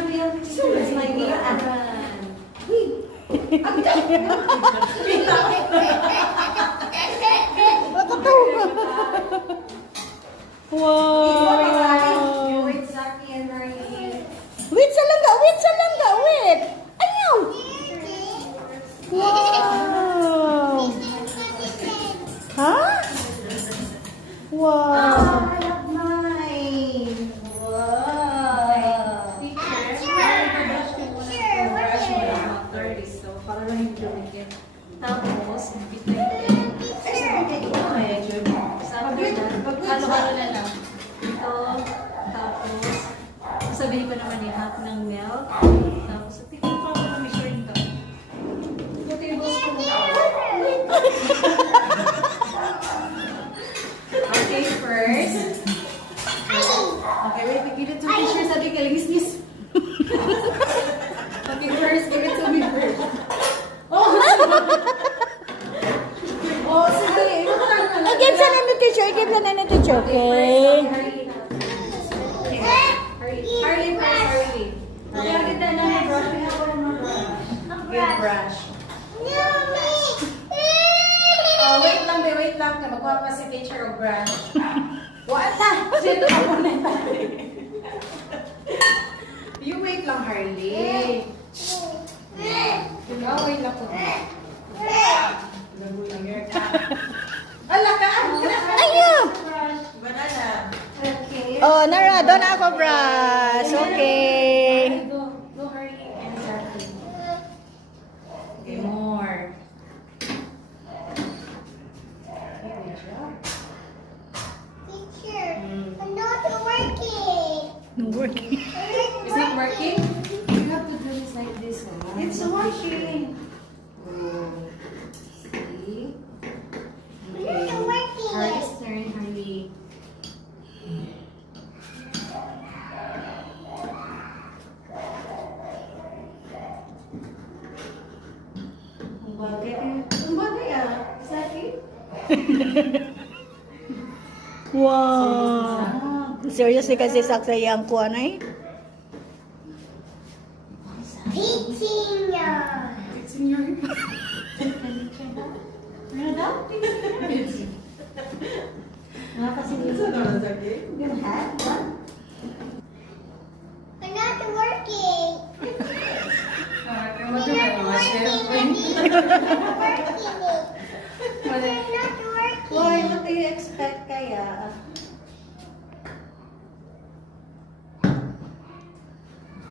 It's my dear Aran. Nakatawa. Wow. Wait, Zaki and Marie. Wait sa langga, wait sa langga, wait. Ayaw. Wow. Ha? Wow. I love mine. Wow. So, para lang yung dumikit. Tapos, halo-halo na lang. Ito, tapos, sabihin ko naman yung half ng milk. Tapos, tingnan ko ako na sure ito. 2 tablespoons. Okay, first. Okay, wait, give it to me. Sure, sabi ka, lingis-ngis. Okay, first, give it to me first. Oh, oh, sige. Again sa nani teacher, again sa nani teacher, okay? Harley first, Harley. Kaya kita na may brush. We have one more brush. Good brush. Oh, wait lang, be, wait lang. Magkuha pa si teacher of brush. Wala! Sino ka muna tayo? You wait lang, Harley. Ikaw, wait lang po. Ala ka! Ayaw. Banana. Okay. Oh, Nara, doon ako brush. Okay. Go, Harley and Zaki. Okay, more. Good job. No working. Is it working? You have to do this like this. It's working. Oh. See? Okay. Harley's turn, Harley. Ang bagay ah. Zaki? Wow. Seriously kasi saksa yung kuha na eh. It's in your... Ano daw? Mga kasi dito. Yung hat? What? Mag-wash